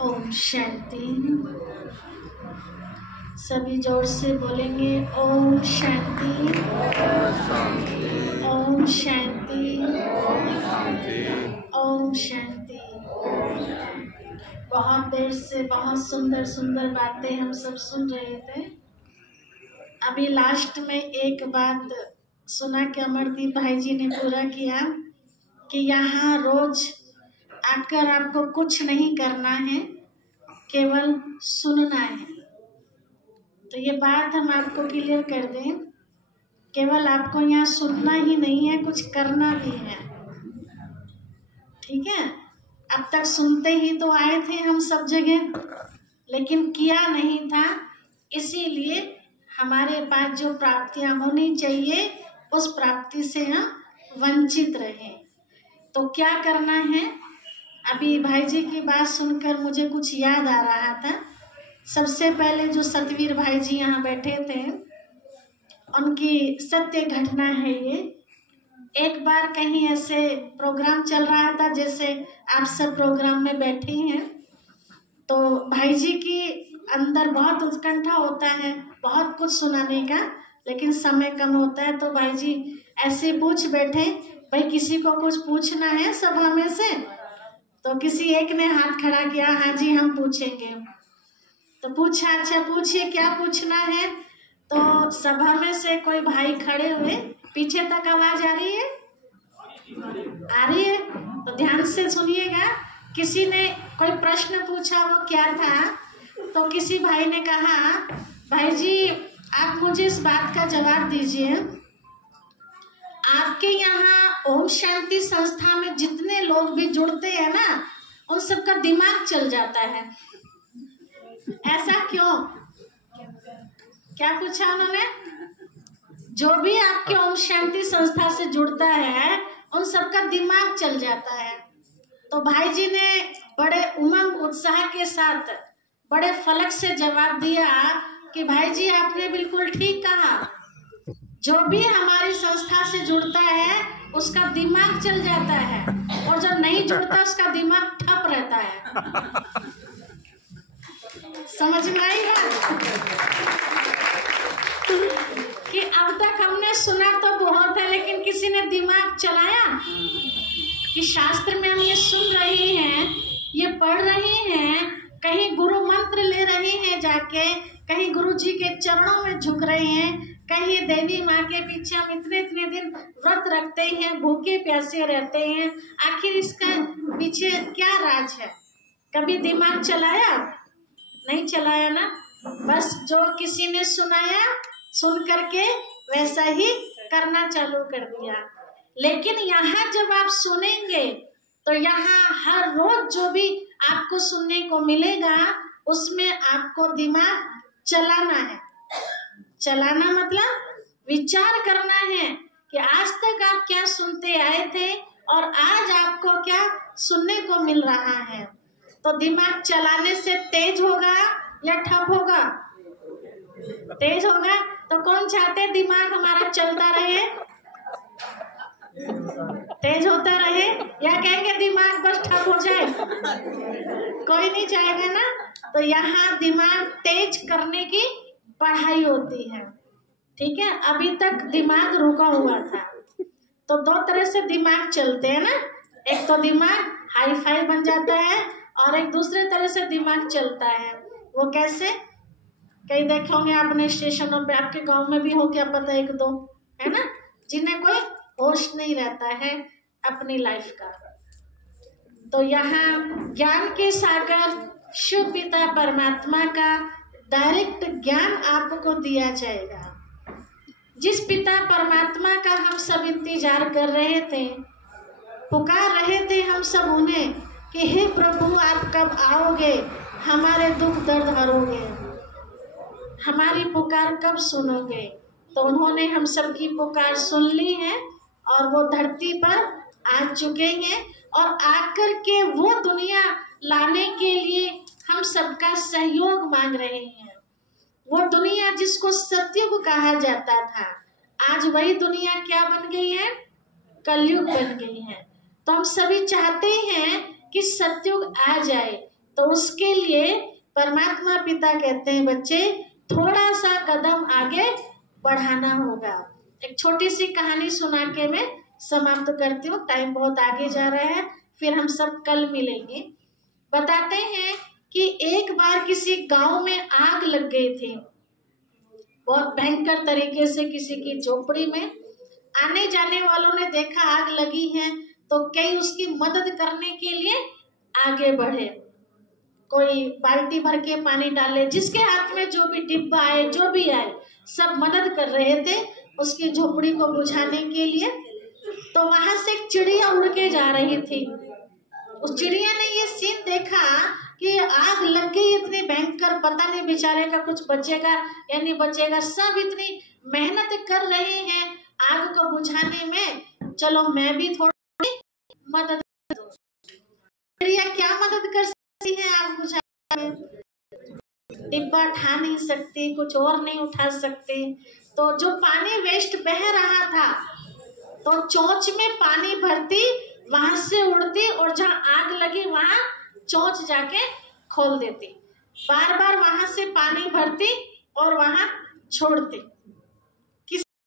ओम शांति। सभी जोर से बोलेंगे ओम शांति, ओम शांति, ओम शांति। बहुत देर से बहुत सुंदर सुंदर बातें हम सब सुन रहे थे। अभी लास्ट में एक बात सुना कि अमरदीप भाई जी ने पूरा किया कि यहाँ रोज आकर आपको कुछ नहीं करना है, केवल सुनना है। तो ये बात हम आपको क्लियर कर दें, केवल आपको यहाँ सुनना ही नहीं है, कुछ करना भी है। ठीक है, अब तक सुनते ही तो आए थे हम सब जगह, लेकिन किया नहीं था। इसीलिए हमारे पास जो प्राप्तियां होनी चाहिए उस प्राप्ति से हम वंचित रहे। तो क्या करना है? अभी भाई जी की बात सुनकर मुझे कुछ याद आ रहा था। सबसे पहले जो सतवीर भाई जी यहाँ बैठे थे, उनकी सत्य घटना है ये। एक बार कहीं ऐसे प्रोग्राम चल रहा था, जैसे आप सब प्रोग्राम में बैठे हैं, तो भाई जी की अंदर बहुत उत्कंठा होता है, बहुत कुछ सुनाने का, लेकिन समय कम होता है। तो भाई जी ऐसे पूछ बैठे, भाई किसी को कुछ पूछना है सभा में से? तो किसी एक ने हाथ खड़ा किया, हाँ जी हम पूछेंगे। तो पूछा, अच्छा पूछिए क्या पूछना है? तो सभा में से कोई भाई खड़े हुए, पीछे तक आवाज आ रही है? आ रही है? तो ध्यान से सुनिएगा। किसी ने कोई प्रश्न पूछा, वो क्या था? तो किसी भाई ने कहा, भाई जी आप मुझे इस बात का जवाब दीजिए, आपके यहाँ ओम शांति संस्था में जितने लोग भी जुड़ते हैं ना, उन सबका दिमाग चल जाता है, ऐसा क्यों? क्या पूछा उन्होंने? जो भी आपके ओम शांति संस्था से जुड़ता है उन सबका दिमाग चल जाता है। तो भाई जी ने बड़े उमंग उत्साह के साथ बड़े फलक से जवाब दिया कि भाई जी आपने बिल्कुल ठीक कहा, जो भी हमारी संस्था से जुड़ता है उसका दिमाग चल जाता है, और जब नहीं जुड़ता उसका दिमाग ठप रहता है। समझ में आई बात? कि अब तक हमने सुना तो बहुत है, लेकिन किसी ने दिमाग चलाया? कि शास्त्र में हम ये सुन रहे हैं, ये पढ़ रहे हैं, कहीं गुरु मंत्र ले रहे हैं जाके, कहीं गुरु जी के चरणों में झुक रहे हैं, कहीं देवी माँ के पीछे हम इतने इतने दिन व्रत रखते हैं, भूखे प्यासे रहते हैं, आखिर इसका पीछे क्या राज है? कभी दिमाग चलाया? नहीं चलाया ना। बस जो किसी ने सुनाया, सुन करके वैसा ही करना चालू कर दिया। लेकिन यहाँ जब आप सुनेंगे तो यहाँ हर रोज जो भी आपको सुनने को मिलेगा, उसमें आपको दिमाग चलाना है। चलाना मतलब विचार करना है कि आज तक आप क्या सुनते आए थे और आज आपको क्या सुनने को मिल रहा है। तो दिमाग चलाने से तेज होगा या ठप होगा? तेज होगा। तो कौन चाहते दिमाग हमारा चलता रहे, तेज होता रहे, या कहेंगे दिमाग बस ठप हो जाए? कोई नहीं चाहेगा ना। तो यहाँ दिमाग तेज करने की पढ़ाई होती है। ठीक है, अभी तक दिमाग रुका हुआ था। तो दो तरह से दिमाग चलते हैं ना, एक तो दिमाग हाई फाई बन जाता है और एक दूसरे तरह से दिमाग चलता है। वो कैसे? कई देखे होंगे आपने स्टेशनों पे, आपके गांव में भी हो क्या पता, एक दो है ना, जिन्हें कोई होश नहीं रहता है अपनी लाइफ का। तो यहाँ ज्ञान के सागर शिव पिता परमात्मा का डायरेक्ट ज्ञान आपको दिया जाएगा। जिस पिता परमात्मा का हम सब इंतजार कर रहे थे, पुकार रहे थे हम सब उन्हें कि हे प्रभु आप कब आओगे, हमारे दुख दर्द हरोगे, हमारी पुकार कब सुनोगे। तो उन्होंने हम सब की पुकार सुन ली है और वो धरती पर आ चुके हैं, और आकर के वो दुनिया लाने के लिए हम सबका सहयोग मांग रहे हैं। वो दुनिया जिसको सतयुग कहा जाता था, आज वही दुनिया क्या बन गई है? कलयुग बन गई है। तो हम सभी चाहते हैं कि सतयुग आ जाए, तो उसके लिए परमात्मा पिता कहते हैं बच्चे थोड़ा सा कदम आगे बढ़ाना होगा। एक छोटी सी कहानी सुना के मैं समाप्त करती हूँ, टाइम बहुत आगे जा रहा है, फिर हम सब कल मिलेंगे। बताते हैं कि एक बार किसी गांव में आग लग गई थी, बहुत भयंकर तरीके से किसी की झोपड़ी में। आने जाने वालों ने देखा आग लगी है तो कई उसकी मदद करने के लिए आगे बढ़े, कोई बाल्टी भर के पानी डाले, जिसके हाथ में जो भी डिब्बा आए जो भी आए सब मदद कर रहे थे उसकी झोपड़ी को बुझाने के लिए। तो वहां से एक चिड़िया उड़ के जा रही थी। उस चिड़िया ने ये सीन देखा कि आग लग गई इतनी भयंकर, पता नहीं बेचारे का कुछ बचेगा या नहीं बचेगा, सब इतनी मेहनत कर रहे हैं आग को बुझाने में, चलो मैं भी थोड़ी मदद। चिड़िया क्या मदद कर सकती है आग बुझाने में? डिब्बा उठा नहीं सकती, कुछ और नहीं उठा सकती। तो जो पानी वेस्ट बह रहा था तो चोंच में पानी भरती, वहां से उड़ती और जहां आग लगी वहां चोंच जाके खोल देती, बार बार वहां से पानी भरती और वहां छोड़ती।